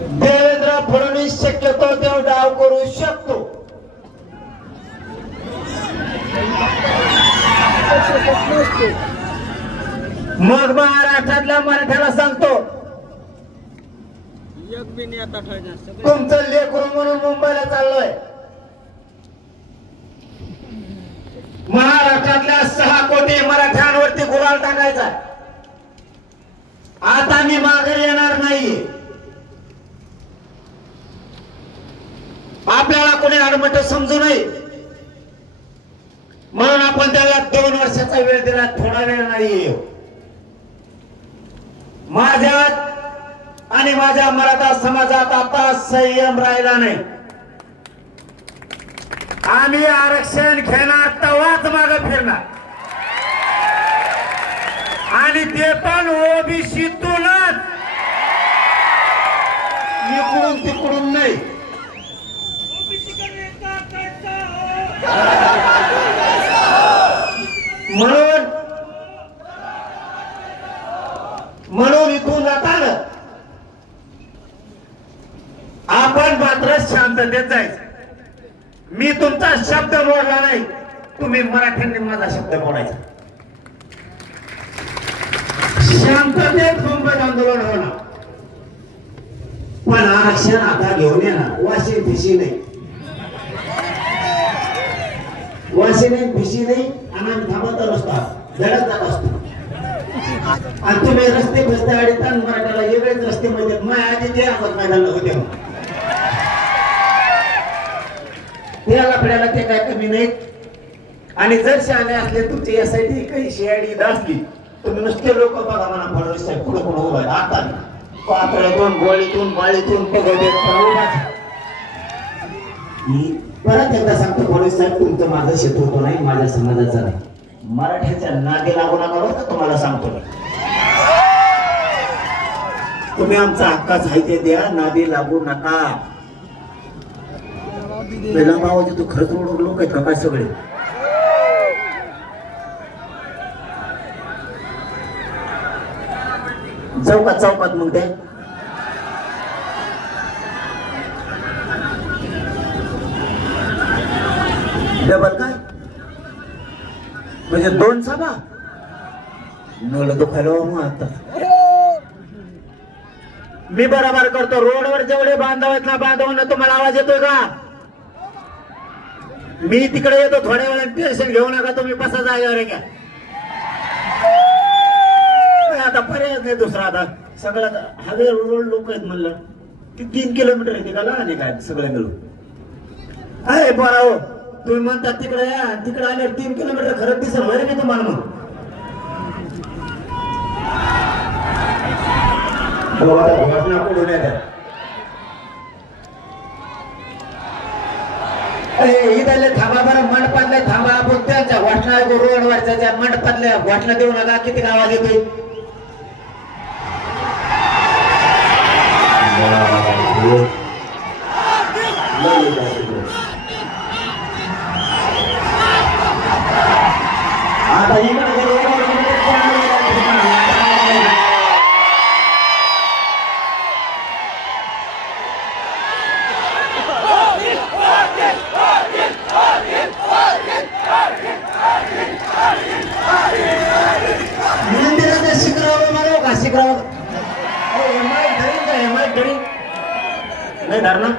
देवेंद्र फडणवीस शक्यतो तेव्हा डाव करू शकतो. मग महाराष्ट्रातल्या मराठ्याला सांगतो, तुमचं लेकरू म्हणून मुंबईला चाललोय. महाराष्ट्रातल्या 6 कोटी मराठ्यांवरती गुलाल टाकायचा. आता मी माघारी येणार नाही. आपल्याला कोणी आडमट समजू नये म्हणून आपण त्याला 2 वर्षाचा वेळ दिला, थोडा वेळ नाही. माझ्यात आणि माझ्या मराठा समाजात आता संयम राहिला नाही. आम्ही आरक्षण घेणार तेव्हाच मागे फिरणार आणि ते पण ओबीसीतूनच, इकडून तिकडून नाही. म्हणून इथून जाताना आपण मात्र शांततेत जायचं. मी तुमचा शब्द मोडला नाही, तुम्ही मराठ्यांनी माझा शब्द मोडायचा. शांततेत मुंबईत आंदोलन होणार, पण आरक्षण आता घेऊन येणार. वाशी फिशी नाही, वाशी नाही, फिशी नाही. आणि थांबत रस्ता धडक जात असतो आणि तुम्ही रस्ते बसते अडीतात. मराठ्याला वेगळेच रस्ते मध्ये माझ्या आधी ते आपण मैदान होते. त्याला आपल्याला ते काय कमी नाहीत. आणि जर शहाणे असले तुमची यासाठी काही शियाडी असली, तुम्ही नुसते लोक बघा म्हणा फडणवीस साहेब पुढे पुढे उभा आता पातळ्यातून गोळीतून बाळीतून परत एकदा सांगतो, फडणवीस साहेब तुमचं माझं शत्रुत्व नाही, माझ्या समाजाचा नाही. मराठ्याच्या नादी लागू नका बरं, तुम्हाला सांगतो. तुम्ही आमचा हक्काच आहे ते द्या, नादी लागू नका. पहिला भावाचे तू खरंच रोड लोक आहेत का काय सगळे? चौकात चौकात मग ते डबल काय म्हणजे 2 सभा नवलं दुखायला मग आता. मी बरोबर करतो. रोडवर जेवढे बांधव आहेत ना, बांधवांना तुम्हाला आवाज येतोय का? मी तिकडे येतो थोड्या वेळात, टेन्शन घेऊ नका तुम्ही. बसा जागेवर घ्या. आता पर्याय नाही दुसरा. आता सगळं हवे रोड लोक आहेत म्हणलं की 3 किलोमीटर येते का आणि काय सगळं मिळून. अरे बरं हो, तुम्ही म्हणता तिकडे या, तिकडे आल्यावर 3 किलोमीटर खरं दिसेल बरं मी तुम्हाला. मग घोषणा पडून येत्या. इथले थांबा बरं, मंडपातले थांबा. आपण त्यांच्या घोषणा रोडवरच्या मंडपातल्या घोषणा देऊ नका. किती आवाज येतोय? आता मंदिराच्या शिखरावर मारो का? शिखरावर नाही धरणं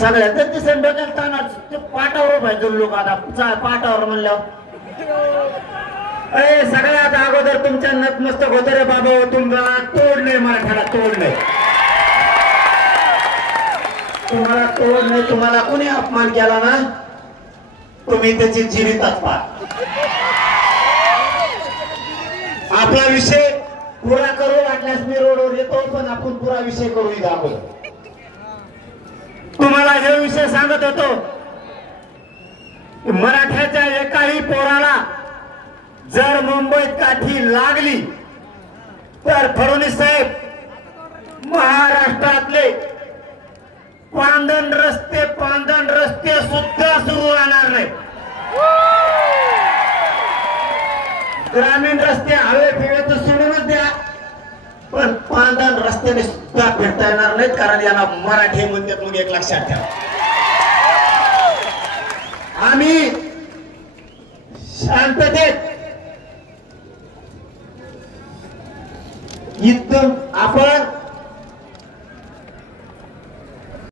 सगळ्यात दिसेल डोक्यात ताना. ते पाटावर पाहिजे लोक. आता पाटावर म्हणल्यावर सगळ्यात अगोदर तुमच्या नतमस्तक होत रे बाबा. तुम्हाला तोड नाही, मराठ्याला तोड नाही. तुम्हाला तोड नाही. तुम्हाला कोणी अपमान केला ना, तुम्ही त्याची जिरीतच पहा. आपला विषय पुरा करू वाटल्यास मी रोडवर येतो, पण आपण पुरा विषय करू इथं. आपण तुम्हाला हे विषय सांगत होतो, मराठ्याच्या एकाही पोराला जर मुंबईत काठी लागली तर फडणवीस साहेब महाराष्ट्रातले पांदण रस्ते सुद्धा सुरू राहणार नाही. ग्रामीण रस्ते हवे फिवे तर सोडूनच द्या, पण पांढर रस्त्याने सुद्धा फिरता येणार नाहीत, कारण याला मराठी म्हणतात. मग एक लक्षात ठेवा, आम्ही शांततेत इथं आपण